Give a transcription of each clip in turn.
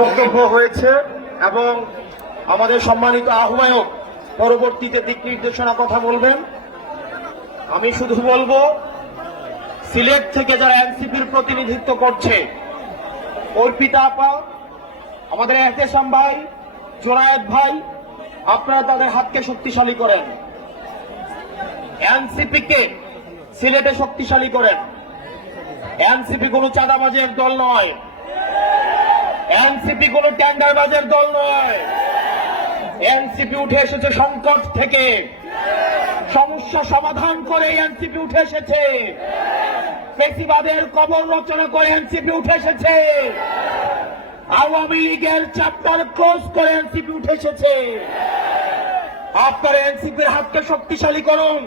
বক্তব্য হয়েছে এবং আমাদের সম্মানিত আহ্বায়ক পরবর্তীতে দিক নির্দেশনা কথা বলবেন। আমি শুধু বলব, সিলেট থেকে যারা এনসিপির প্রতিনিধিত্ব করছে, অর্পিতা আপা, আমাদের এহতেসাম ভাই, জোনায়েদ ভাই, আপনারা তাদের হাতকে শক্তিশালী করেন। এনসিপি কে সিলেটে শক্তিশালী করেন। এনসিপি কোনো চাঁদাবাজের দল নয়। এনসিপি কোন টেন্ডারবাজের দল নয়। এনসিপি উঠে এসেছে সংকট থেকে। সমস্যা সমাধান করে এনসিপি উঠে এসেছে। পেশিবাদের কবর রচনা করে এনসিপি উঠে এসেছে। আওয়ামী লীগের চ্যাপ্টার ক্লোজ করে এনসিপি উঠে এসেছে। আপনারা এনসিপির হাতকে শক্তিশালী করুন।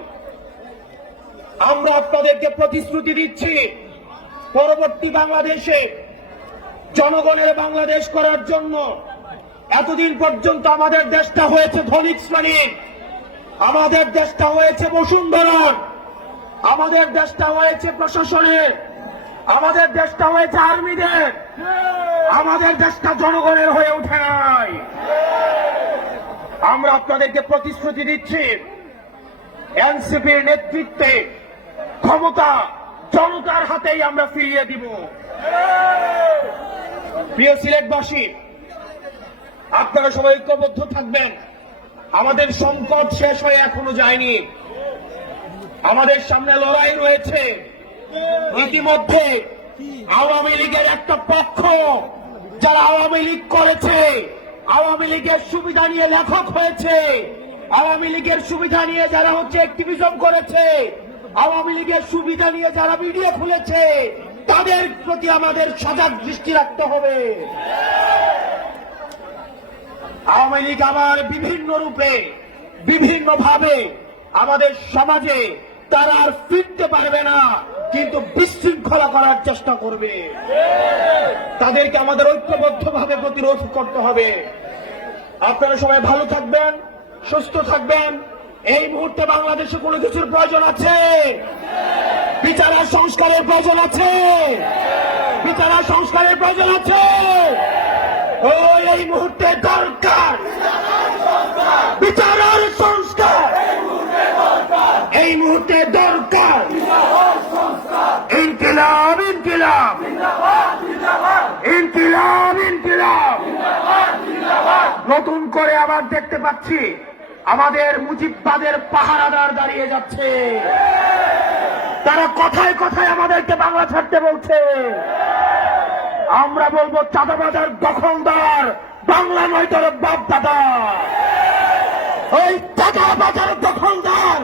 আমরা আপনাদেরকে প্রতিশ্রুতি দিচ্ছি, পরবর্তী বাংলাদেশে জনগণের বাংলাদেশ করার জন্য এতদিন পর্যন্ত আমাদের দেশটা হয়েছে ধনিক শ্রেণির। আমাদের দেশটা হয়েছে বসুন্ধরার। আমাদের দেশটা হয়েছে প্রশাসনের। আমাদের দেশটা হয়েছে আর্মিদের। আমাদের দেশটা জনগণের হয়ে ওঠে নাই। আমরা আপনাদেরকে প্রতিশ্রুতি দিচ্ছি, এনসিপির নেতৃত্বে ক্ষমতা জনতার হাতেই আমরা ফিরিয়ে দিব। প্রিয় সিলেটবাসী, আপনারা সবাই ঐক্যবদ্ধ থাকবেন। আমাদের সংকট শেষ হয়ে এখনও যায়নি। আমাদের সামনে লড়াই রয়েছে। ইতিমধ্যে আওয়ামী লীগের একটা পক্ষ, যারা আওয়ামী লীগ করেছে, আওয়ামী লীগের সুবিধা নিয়ে লেখক হয়েছে। আওয়ামী লীগের সুবিধা নিয়ে যারা হচ্ছে অ্যাক্টিভিজম করেছে, আওয়ামী লীগের সুবিধা নিয়ে যারা ভিডিও খুলেছে তাদের প্রতি আমাদের সজাগ দৃষ্টি রাখতে হবে। আওয়ামী লীগ আবার বিভিন্ন রূপে বিভিন্ন ভাবে আমাদের সমাজে তারা আর ফিরতে পারবে না, কিন্তু বিশৃঙ্খলা করার চেষ্টা করবে। তাদেরকে আমাদের ঐক্যবদ্ধ ভাবে প্রতিরোধ করতে হবে। আপনারা সবাই ভালো থাকবেন, সুস্থ থাকবেন। এই মুহূর্তে বাংলাদেশে কোনো কিছুর প্রয়োজন আছে? বিচারের সংস্কারের প্রয়োজন আছে। বিচারের সংস্কারের প্রয়োজন আছে। ও, এই মুহূর্তে দরকার। বিচারের সংস্কার। এই মুহূর্তে দরকার। ইনকিলাব ইনকিলাব। ইনকিলাব ইনকিলাব। নতুন করে আবার দেখতে পাচ্ছি, আমাদের মুজিববাদের পাহারাদার দাঁড়িয়ে যাচ্ছে। তারা কথায় কথায় আমাদেরকে বাংলা ছাড়তে বলছে। আমরা বলব চাঁদা চাঁদাবাজার দখলদার, বাংলা নয় তোর বাপ দাদা ওই চাঁদাবাজার দখলদার